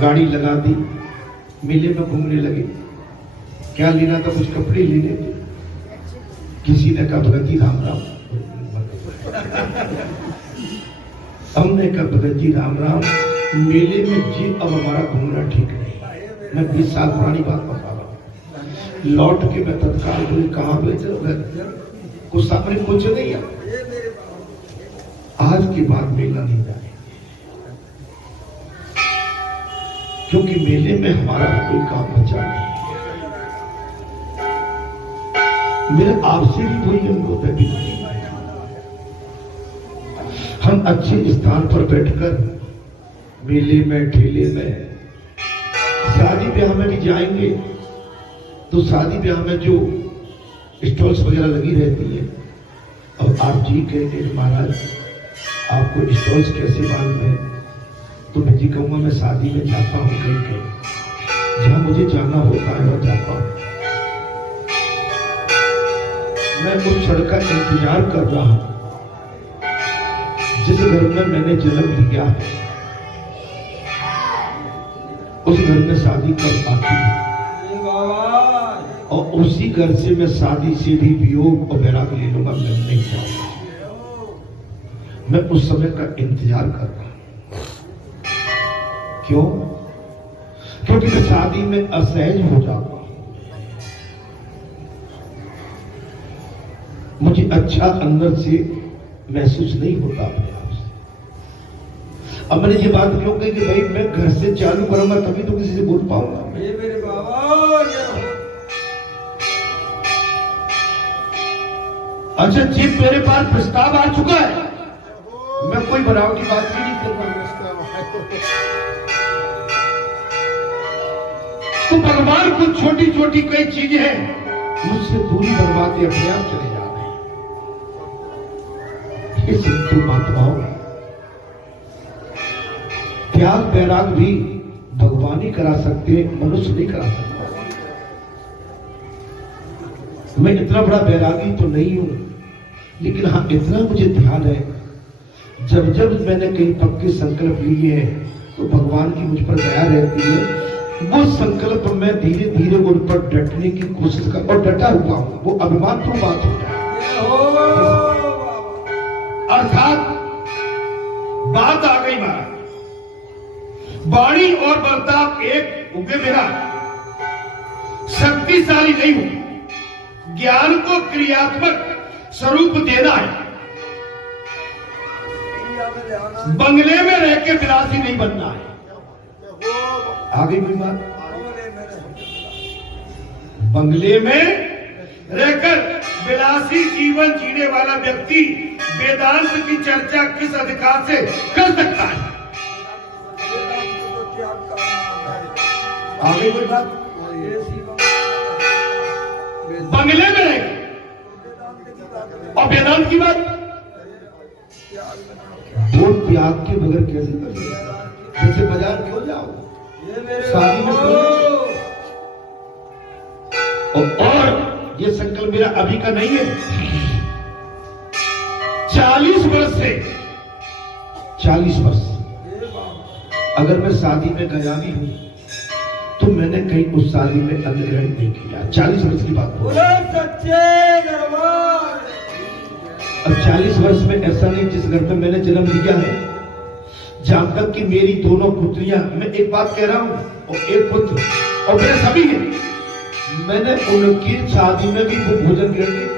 गाड़ी लगा दी, मेले में घूमने लगे। क्या लेना था? कुछ कपड़े लेने थे। किसी ने कहा भगत जी राम राम। हमने कहा भगत जी राम राम, मेले में जी अब हमारा घूमना ठीक नहीं। मैं 20 साल पुरानी बात बता रहा हूँ। लौट के मैं तत्काल बोले कहाँ बेचे कुछ अपने पूछे नहीं है, आज के बाद मेला नहीं जाए, क्योंकि मेले में हमारा कोई काम बचा नहीं। मेरे आपसे भी कोई अनुरोध है कि हम अच्छे स्थान पर बैठकर मेले में, ठेले में, शादी ब्याह में भी जाएंगे तो शादी ब्याह में जो स्टॉल्स वगैरह लगी रहती है, अब आप जी कहेंगे महाराज आपको स्टॉल्स कैसे मालूम है? तो मैं जी कहूंगा मैं शादी में जाता हूँ, कहीं कहीं जहां मुझे जाना होता है वहां जाता हूँ। मैं उस क्षण का इंतजार कर रहा हूं जिस घर में मैंने जन्म लिया है, उस घर में शादी कब आती है, और उसी घर से मैं शादी से भी वियोग और वैराग ले लूंगा। मैं नहीं चाहूंगा, मैं उस समय का इंतजार कर रहा हूं। क्यों? क्योंकि मैं शादी में असहज हो जाता हूं, मुझे अच्छा अंदर से महसूस नहीं होता अपने आप से। अब मैंने ये बात क्यों कही कि भाई मैं घर से चालू करूंगा तभी तो किसी से बोल पाऊंगा। मेरे बाबा अच्छा जी, मेरे पास प्रस्ताव आ चुका है, मैं कोई बनावटी बात भी नहीं कर रहा। तो भगवान कुछ छोटी छोटी कई चीजें हैं मुझसे दूरी बनवाते अपने आप चले जा रहे हैं। ये सिंधु महात्माओं, त्याग बैराग भी भगवान ही करा सकते, मनुष्य नहीं करा सकता। मैं इतना बड़ा बैरागी तो नहीं हूं, लेकिन हाँ इतना मुझे ध्यान है, जब जब मैंने कई पक्के संकल्प लिए हैं तो भगवान की मुझ पर दया रहती है। वो संकल्प मैं धीरे धीरे उन पर डटने की कोशिश कर, और डटा हुआ हूं, वो अभिमान तो बात हो जाए। अर्थात बात आ गई महाराज, वाणी और बर्ताव एक उगे मेरा शक्तिशाली नहीं हूं, ज्ञान को क्रियात्मक स्वरूप देना है। बंगले में रह के विलासी नहीं बनना है। आगे कोई बात? बंगले में रहकर विलासी जीवन जीने वाला व्यक्ति वेदांत की चर्चा किस अधिकार से कर सकता है? आगे कोई बात? बंगले में रह और वेदांत की बात वो त्याग के बगैर कैसे कर सकता? जैसे बाजार क्यों जाओ, शादी में और ये संकल्प मेरा अभी का नहीं है, 40 वर्ष से 40 वर्ष अगर मैं शादी में गया भी हूं तो मैंने कहीं उस शादी में अन्न ग्रहण नहीं किया। 40 वर्ष की बात हो। अब 40 वर्ष में ऐसा नहीं जिस घर में मैंने जन्म लिया है, जहां तक कि मेरी दोनों पुत्रियां, मैं एक बात कह रहा हूं, और एक पुत्र और मेरे सभी हैं, मैंने उनकी शादी में भी वो भोजन ग्रहण नहीं किया।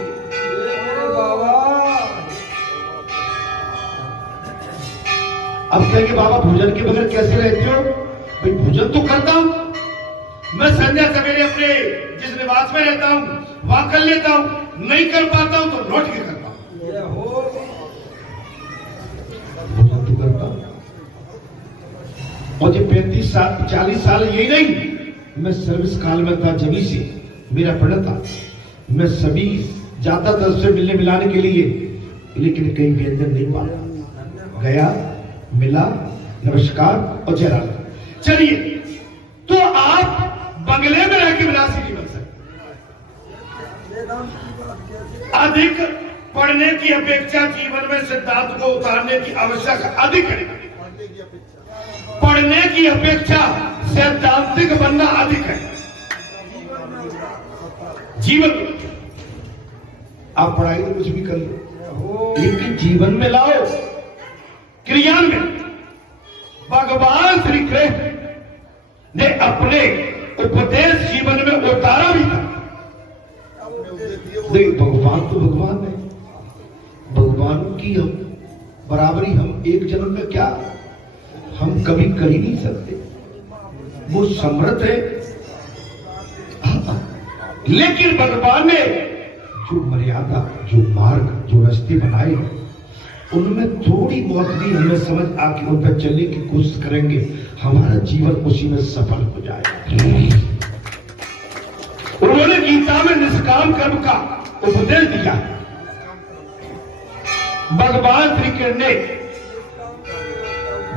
अब कहेंगे बाबा भोजन के बगैर कैसे रहते हो? भाई भोजन तो करता हूं मैं, संध्या सवेरे अपने जिस निवास में रहता हूं वहां कर लेता हूं, नहीं कर पाता हूं तो लौट के करता हूं। भोजन तो करता हूं, और 35 साल 40 साल यही नहीं, मैं सर्विस काल में था, जमी से मेरा पढ़ा था, मैं सभी जाता था उससे मिलने मिलाने के लिए, लेकिन कहीं व्यंजन नहीं पाया। गया, मिला, नमस्कार और जय राम। चलिए, तो आप बंगले में रह के विलासी नहीं बन सकते। अधिक पढ़ने की अपेक्षा जीवन में सिद्धांत को उतारने की आवश्यकता अधिक है। पढ़ने की अपेक्षा सैद्धांतिक बनना अधिक है। जीवन आप पढ़ाई तो कुछ भी कर लो, लेकिन जीवन में लाओ, क्रियान्वयन। भगवान श्री कृष्ण ने अपने उपदेश जीवन में उतारा भी था। देख, भगवान तो भगवान है, भगवान की हम बराबरी हम एक जन्म में क्या हम कभी कर ही नहीं सकते। वो समर्थ है, लेकिन भगवान ने जो मर्यादा, जो मार्ग, जो रास्ते बनाए हैं, उनमें थोड़ी बहुत भी हमें समझ आके उन पर चलने की कोशिश करेंगे, हमारा जीवन उसी में सफल हो जाएगा। उन्होंने गीता में निष्काम कर्म का उपदेश दिया। भगवान श्री कृष्ण ने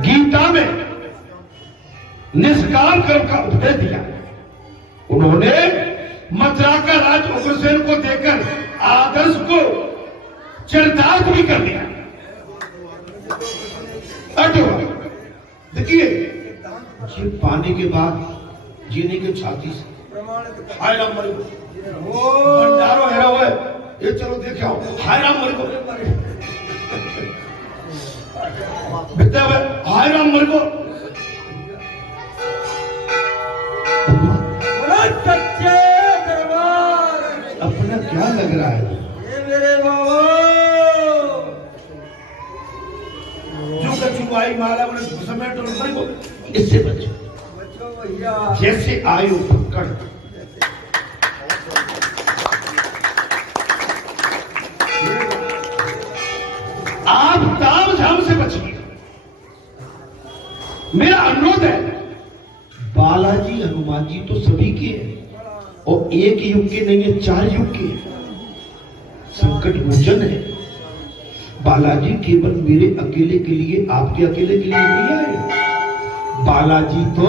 गीता में निष्काम कर्म का उपदेश दिया। उन्होंने मथुरा का राज उग्रसेन को देकर आदर्श को चरितार्थ भी कर दिया। देखिए, ये पाने के बाद जीने के छाती से हाय राम मर गो, भंडारो हेरा हुआ, ये चलो देखे आओ, हाय राम मर गो, विद्या हाय राम मर गो। सच्चे दरबार अपना क्या लग रहा है? ये मेरे बाबा जो कछुआई माला बड़े समेट और मर गो, इससे बचो भैया। जैसे आयु पकड़। आप ताम झाम से बचिए। मेरा अनुरोध है, बालाजी हनुमान जी तो सभी के हैं और एक युग के नहीं है, 4 युग के संकट मोचन है। बालाजी केवल मेरे अकेले के लिए, आपके अकेले के लिए नहीं आए। बालाजी तो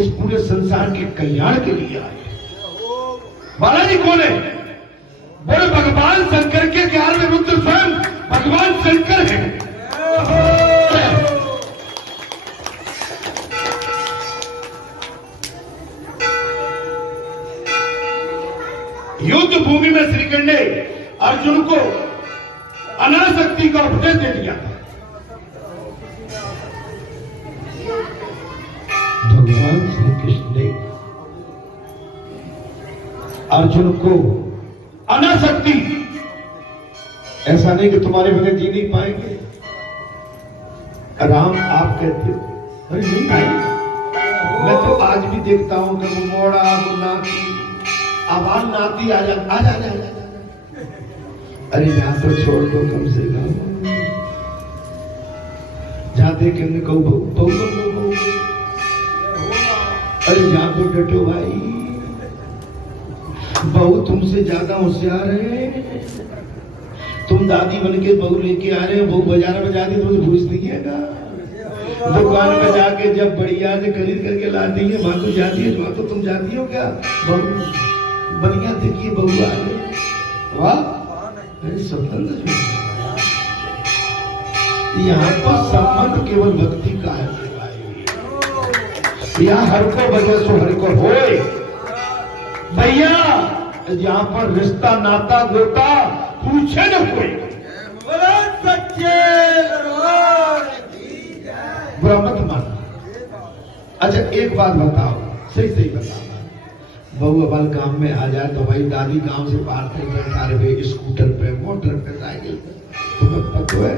इस पूरे संसार के कल्याण के लिए आए। बालाजी कौन है? बोले भगवान शंकर के ज्ञान में रुद्र स्वयं भगवान शंकर है। युद्ध भूमि में श्री कृष्ण ने अर्जुन को अनासक्ति का उपदेश दे दिया। भगवान श्री कृष्ण ने अर्जुन को अनासक्ति, ऐसा नहीं कि तुम्हारे बगैर जी नहीं पाएंगे। राम आप कहते हो, अरे नहीं भाई, मैं तो आज भी देखता हूं कि वो मोड़ा, वो नाती, आवाज नाती आ जा। अरे यहाँ तो छोड़ दो कम से कम, जहाँ देखे हमने कहू बहू, अरे जहाँ तो डटो भाई, बहू तुमसे ज्यादा होशियार है। तुम दादी बन के बहू लेके आ रहे हो, बहू बाजार में जाती तो घूस नहीं है ना। दुकान में जाके जब बढ़िया से खरीद करके लाती है, वहां तो जाती है, वहां तो तुम जाती हो क्या? बहू बढ़िया देखिए, बहू आ गई, वाह स्वतंत्र। यहाँ पर संबंध केवल भक्ति का है। यहाँ हर को बजे सो हर को होए भैया, यहाँ पर रिश्ता नाता गोता पूछे न कोई। सच्चे दरबार बुरा मत मानना। अच्छा एक बात बताओ, सही बताओ, बहू अबल गांव में आ जाए तो भाई दादी गांव से पार कर कार पे, स्कूटर पे, मोटर पे, साइकिल पे, तुम्हें पता है,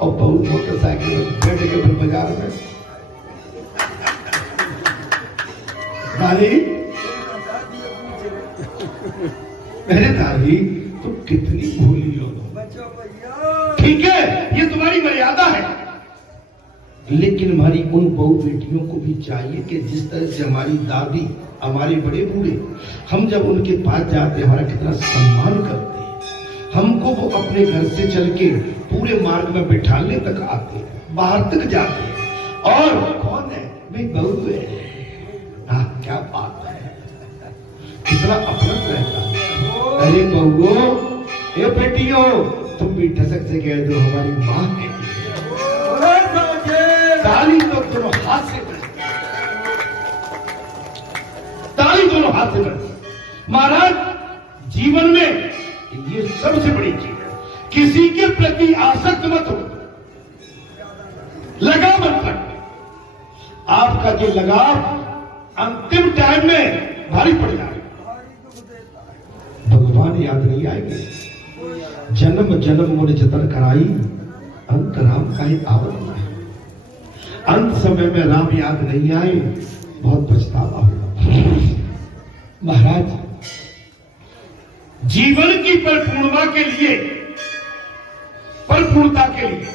और बहू मोटरसाइकिल में बैठ के फिर बाजार में, दादी मेरे दादी तो कितनी भूली हो। ठीक है, ये तुम्हारी मर्यादा है, लेकिन हमारी उन बहू बेटियों को भी चाहिए कि जिस तरह से हमारी दादी, हमारे बड़े बूढ़े, हम जब उनके पास जाते हमारा कितना सम्मान करते हैं। हमको वो अपने घर से चल के पूरे मार्ग में बिठाने तक आते हैं, बाहर तक जाते हैं। और कौन है? भाई बहू है। हाँ, क्या बात है, कितना अपनत रहता है। अरे बहू, ए बेटियों, तुम भी ठसक से कह दो हमारी माँ है। ताली तो दोनों हाथ से बजे, ताली दोनों हाथ से बजे। महाराज, जीवन में ये सबसे बड़ी चीज है, किसी के प्रति आसक्त मत हो, लगाव मत रखो। आपका जो लगाव अंतिम टाइम में भारी पड़ जाए, भगवान याद नहीं आएंगे। जन्म जन्म मुझे जतन कराई, अंत राम का ही आवत है। अंत समय में राम याद नहीं आए, बहुत पछतावा होगा। महाराज, जीवन की परिपूर्णता के लिए, परिपूर्णता के लिए,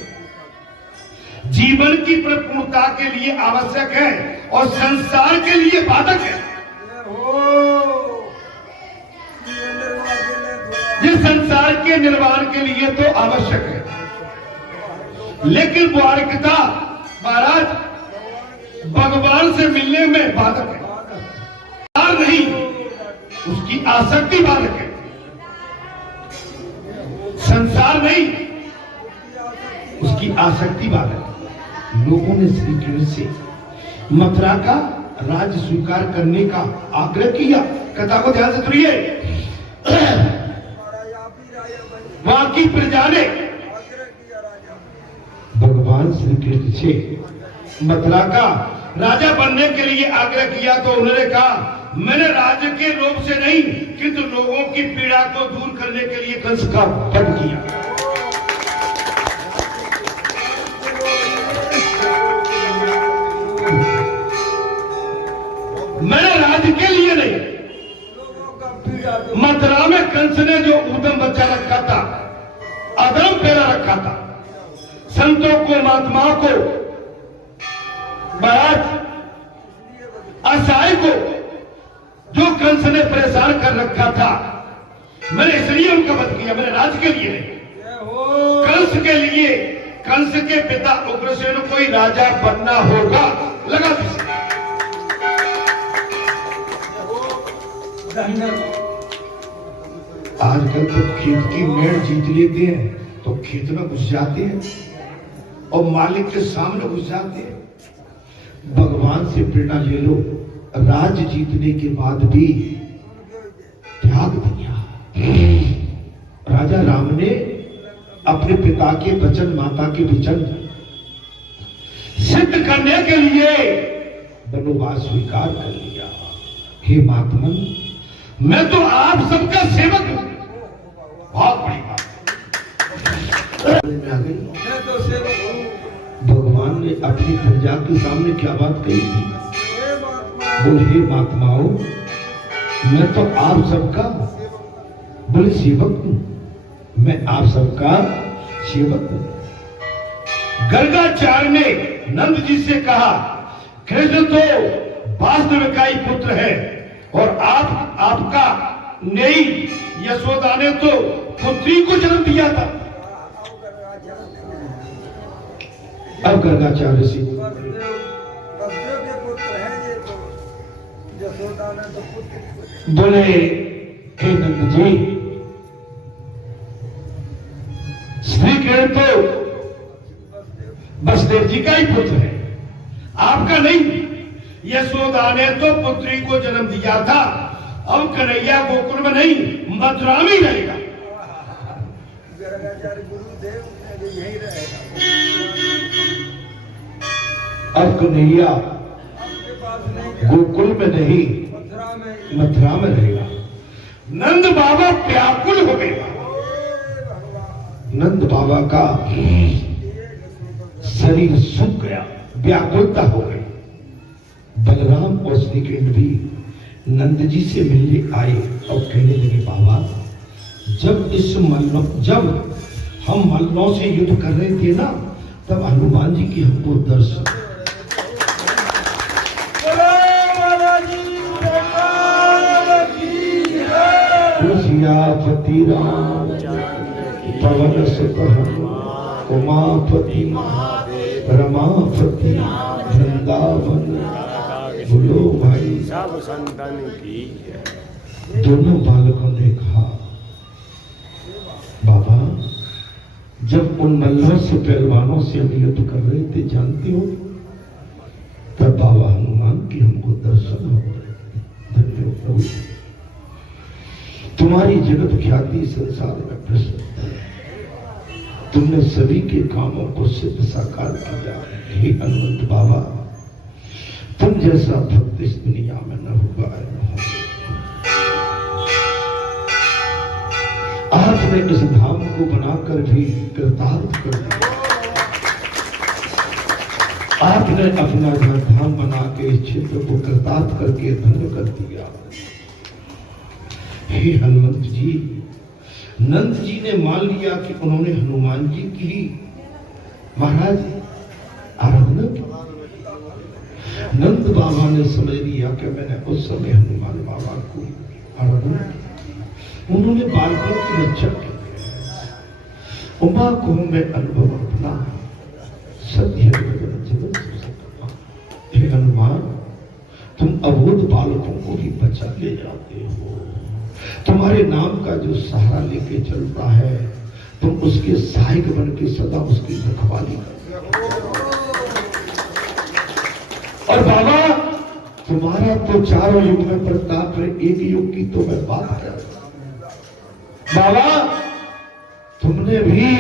जीवन की परिपूर्णता के लिए आवश्यक है और संसार के लिए बाधक है। जिस संसार के निर्माण के लिए तो आवश्यक है, लेकिन वार्किकता महाराज भगवान से मिलने में बाधक है। नहीं, उसकी आसक्ति बाधक है। संसार नहीं, उसकी आसक्ति बाधक है। लोगों ने श्री कृष्ण से मथुरा का राज्य स्वीकार करने का आग्रह किया। कथा को ध्यान से सुनिए। वहां की प्रजा ने भगवान श्री कृष्ण से मथुरा का राजा बनने के लिए आग्रह किया, तो उन्होंने कहा मैंने राज्य के लोभ से नहीं, किंतु लोगों की पीड़ा को दूर करने के लिए कंस का वध किया। मैंने राज्य के लिए नहीं, मथुरा में कंस ने जो ऊधम बच्चा रखा था, अधम पैदा रखा था, संतों को, महात्माओं को, महाराज असहाय को जो कंस ने परेशान कर रखा था, मैंने इसलिए उनका वध किया। मैंने राज्य के लिए नहीं, कंस के लिए। कंस के पिता उग्रसेन को ही राजा बनना होगा, लगा दीजिए। आजकल तो खेत की मेड़ जीत लेते हैं तो खेत में घुस जाते हैं और मालिक के सामने घुस जाते हैं। भगवान से प्रेरणा ले लो। राज्य जीतने के बाद भी त्याग दिया। राजा राम ने अपने पिता के वचन, माता के वचन सिद्ध करने के लिए वनवास स्वीकार कर लिया। हे महात्मन, मैं तो आप सबका सेवक हूं। बहुत बड़ी बात में आ गई। मैं तो सेवक हूं। भगवान ने अपनी प्रजा के सामने क्या बात कही थी? बोले हे महात्माओं, मैं तो आप सबका बोले सेवक हूं, मैं आप सबका सेवक हूं। गर्गाचार्य ने नंद जी से कहा, कृष्ण तो वास्तविक का ही पुत्र है और आपका नहीं, यशोदा ने तो पुत्री को जन्म दिया था। अब गर्गाचार्य से बोले हे नंद जी, श्री कृष्ण तो वसुदेव जी का ही पुत्र है, आपका नहीं। यशोदा ने तो पुत्री को जन्म दिया था। अब कन्हैया गोकुल में नहीं, मथुरा में ही रहेगा। अब कन्हैया गोकुल में नहीं, मथुरा में रहेगा। नंद बाबा व्याकुल हो गए। नंद बाबा का शरीर सूख गया, व्याकुलता हो गई। बलराम और श्री कृष्ण भी नंद जी से मिलने आए और कहने लगे, बाबा जब हम मल्लों से युद्ध कर रहे थे ना, तब हनुमान जी की हमको दर्शन। सियापति राम पवन सुत उमापति रमापति वृंदावन। बोलो भाई सब संतन की। दोनों बालकों ने कहा, बाबा जब उन मल्लों से, पहलवानों से हम युद्ध कर रहे थे, जानते हो बाबा हनुमान की हमको दर्शन हो गए। धन्य हो प्रभु, तुम्हारी जगत ख्याति संसार में प्रसिद्ध है। तुमने सभी के कामों को सिद्ध साकार किया। हे हनुमंत बाबा, तुम जैसा भक्त इस दुनिया में न होगा न होगा। आपने इस धाम को बनाकर भी कृतार्थ कर दिया। आपने अपना धाम बना के इस क्षेत्र को कृतार्थ करके धन्य कर दिया। हे हनुमंत जी, नंद जी ने मान लिया कि उन्होंने हनुमान जी की महाराज आराधना की। नंद बाबा ने समझ लिया कि मैंने उस समय हनुमान बाबा को आराधना की। उन्होंने बालकों की रक्षा की। उमा को मैं अनुभव अपना सत्य हे हनुमान, तुम अबोध बालकों को भी बचा ले जाते हो। तुम्हारे नाम का जो सहारा लेके चलता है, तुम उसके सहायक बन के सदा उसकी रखवाली करते हो। और बाबा, तुम्हारा तो चारों युग में प्रताप है, एक युग की तो मैं बात कर। बाबा, तुमने भी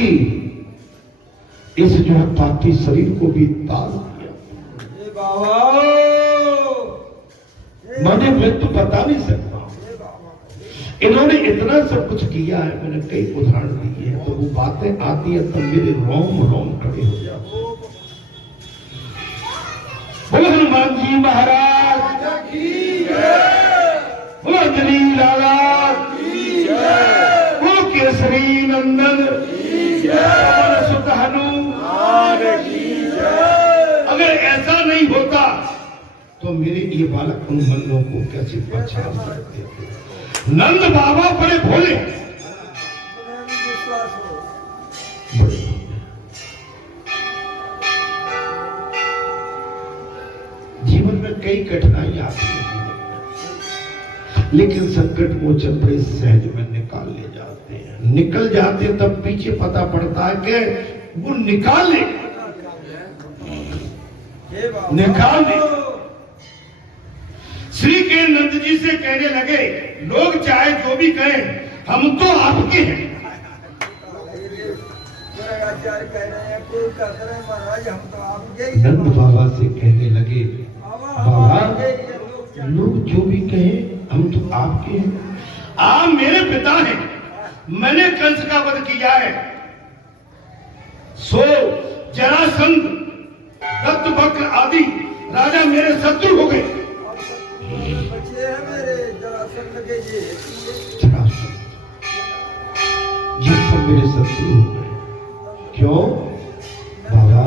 इस जो है पापी शरीर को भी ताज दिया। मैं तो बता नहीं सकता। इन्होंने इतना सब कुछ किया है, मैंने कई उदाहरण दिए हैं, तो वो बातें आती है तब मेरे रोम रोम खड़े हो जाते। बोलो हनुमान जी महाराज की जय, बोलो अंजनी लाला की जय, बोलो केसरी नंदन की जय, सुत हनुमान की जय। अगर ऐसा नहीं होता तो मेरे ये बालक उन मनों को कैसे पहचान सकते थे। नंद बाबा बड़े भोले, जीवन में कई कठिनाई आती है, लेकिन संकट मोचन बड़े सहज में निकाल ले जाते हैं। निकल जाते तब पीछे पता पड़ता है कि वो निकाल ले। श्री के नंद जी से कहने लगे, लोग चाहे जो भी कहें, हम तो आपके हैं। नंद बाबा से कहने लगे, बाबा लोग जो भी कहें, हम तो आपके हैं। आप मेरे पिता हैं, मैंने कंस का वध किया है। सो जरासंध, दत्तवक्र आदि राजा मेरे शत्रु हो गए। ये सब मेरे शत्रु हो गए। क्यों बाबा?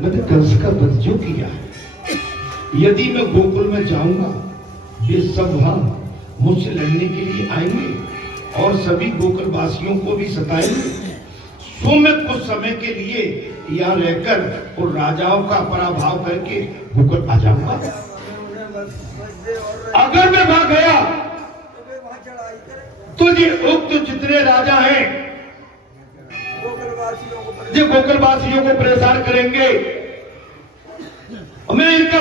मैंने कंस का वध जो किया है। यदि मैं गोकुल में जाऊंगा, वे सब वहां मुझसे लड़ने के लिए आएंगे और सभी गोकुल वासियों को भी सताएंगे। सो मैं कुछ समय के लिए यहाँ रहकर और राजाओं का पराभव करके गोकुल आ जाऊंगा। अगर मैं वहां गया तो ये उक्त जितने राजा हैं, जो गोकुलवासियों को परेशान करेंगे, मैं इनका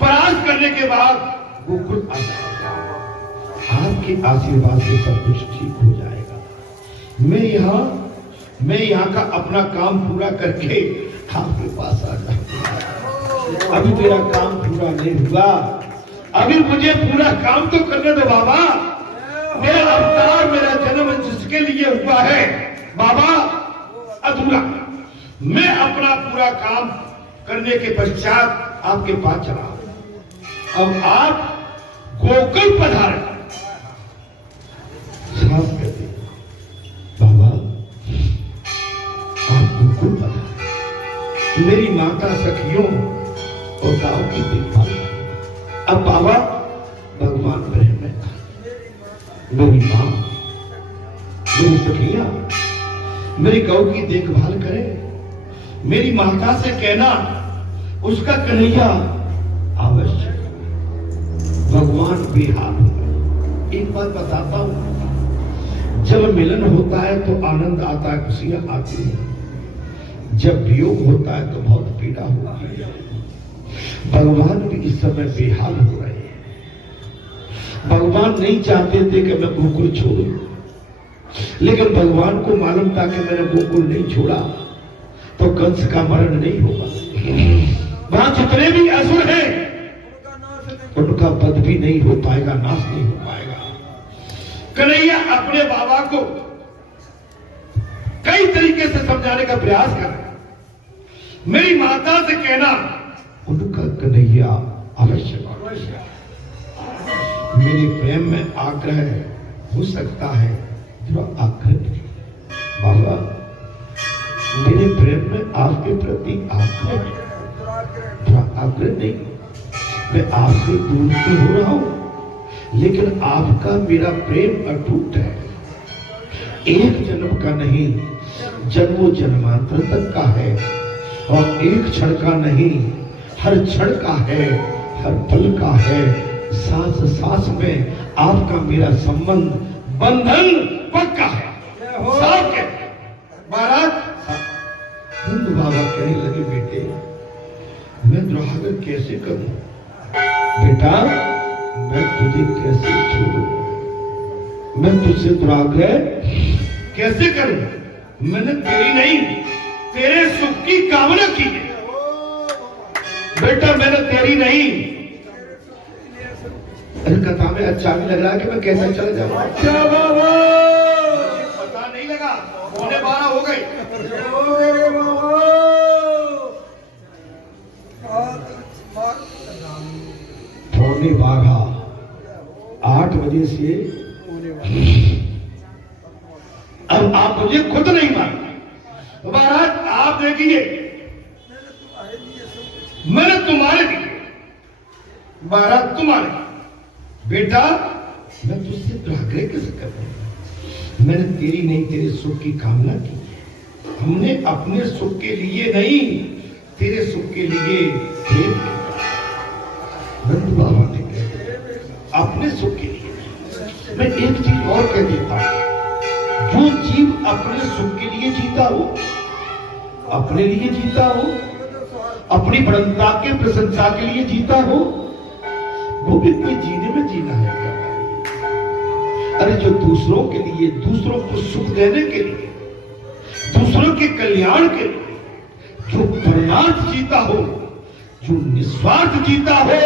परास्त करने के बाद गोकुल आ जाऊंगा। आपके आशीर्वाद से सब कुछ ठीक हो जाएगा। मैं यहाँ का अपना काम पूरा करके आपके पास आ जाऊंगा। अभी मेरा काम पूरा नहीं हुआ, अभी मुझे पूरा काम तो करने दो बाबा। मेरा अवतार, मेरा जन्म जिसके लिए हुआ है बाबा, अधूरा। मैं अपना पूरा काम करने के पश्चात आपके पास चला। अब आप गोकुल पधारे। साफ कहते बाबा, आप गोकुल पधारे, मेरी माता सखियों और गांव की देखभाल। अब बाबा भगवान प्रेम में, मेरी माँ, मेरी सखियां मेरी गौ की देखभाल करें। मेरी माता से कहना उसका कन्हैया अवश्य भगवान बेहाल होगा। एक बात बताता हूं, जब मिलन होता है तो आनंद आता है, खुशियां आती है। जब वियोग होता है तो बहुत पीड़ा होगी। भगवान भी इस समय बेहाल हो रहे हैं। भगवान नहीं चाहते थे कि मैं गोकुल छोड़ूं, लेकिन भगवान को मालूम था कि मैंने गोकुल नहीं छोड़ा तो कंस का मरण नहीं होगा। वहां जितने भी असुर हैं उनका वध भी नहीं हो पाएगा, नाश नहीं हो पाएगा। कन्हैया अपने बाबा को कई तरीके से समझाने का प्रयास कर रहे हैं। मेरी माता से कहना उनका कन्हैया अवश्य मेरे प्रेम में आग्रह हो सकता है, जो आग्रह नहीं। बाबा मेरे प्रेम में आपके प्रति आग्रह, आग्रह नहीं, मैं आपसे दूर तो हो रहा हूं, लेकिन आपका मेरा प्रेम अटूट है। एक जन्म का नहीं, जन्मों जन्मांतर तक का है, और एक क्षण का नहीं, हर क्षण का है, हर पल का है। सांस सांस में आपका मेरा संबंध, बंधन पक्का है। साफ कहते महाराज। हिंद बाबा कहने लगे, बेटे मैं दुराग्रह कैसे करूं? बेटा मैं तुझे कैसे छोड़ूं? मैं तुझसे दुराग्रह कैसे करूं? मैंने तेरी नहीं, तेरे सुख की कामना की है। बेटा मैंने तेरी नहीं। अरे कथा में अच्छा भी लग रहा है कि मैं कैसे चला जाऊं। अच्छा बाबा पता नहीं लगा, 12:15 हो गए। 12:15 8 बजे से अब आप मुझे खुद नहीं मानते। महाराज आप देखिए, मैंने तुम्हारे लिए, महाराज तुम्हारे, बेटा मैं तुझसे दुराग्रह कैसे कर रहा हूं? मैंने तेरी नहीं, तेरे सुख की कामना की है। हमने अपने सुख के लिए नहीं, तेरे सुख के लिए प्रेम किया। नंद बाबा ने कहा अपने सुख के लिए। मैं एक चीज और कह देता हूं, जो जीव अपने सुख के लिए जीता हो, अपने लिए जीता हो, अपनी प्रसन्नता के प्रशंसा के लिए जीता हो, वो भी कोई जीने में जीना है क्या? अरे जो दूसरों के लिए, दूसरों को सुख देने के लिए, दूसरों के कल्याण के लिए जो परमार्थ जीता हो, जो निस्वार्थ जीता हो,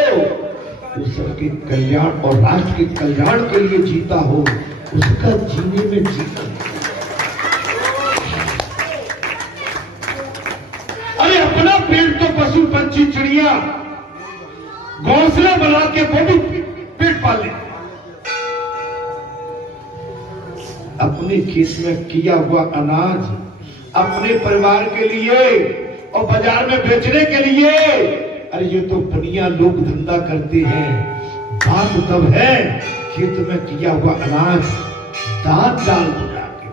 वो सबके कल्याण और राष्ट्र के कल्याण के लिए जीता हो, उसका जीने में जीना। अरे अपना पेट तो पशु पंछी चिड़िया घोंसला बना के वो भी पेट पाल ले। अपने खेत में किया हुआ अनाज अपने परिवार के लिए और बाजार में बेचने के लिए, अरे ये तो बढ़िया लोग धंधा करते हैं। बात तब है खेत में किया हुआ अनाज दांत डाल दो जाके।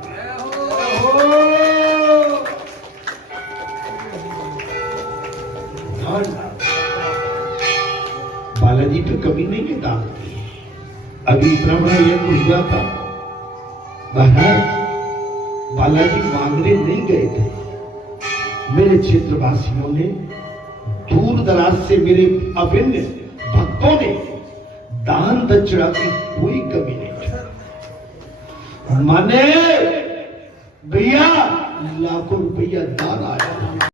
बालाजी पे कभी नहीं है दान की। अभी इतना बड़ा यज्ञ हुआ था, महाराज बालाजी मांगने नहीं गए थे। मेरे क्षेत्रवासियों ने, दूर दराज से मेरे अभिन्न भक्तों ने दान दक्षिणा की कोई कमी नहीं की। माने भैया लाखों रुपया दान आया।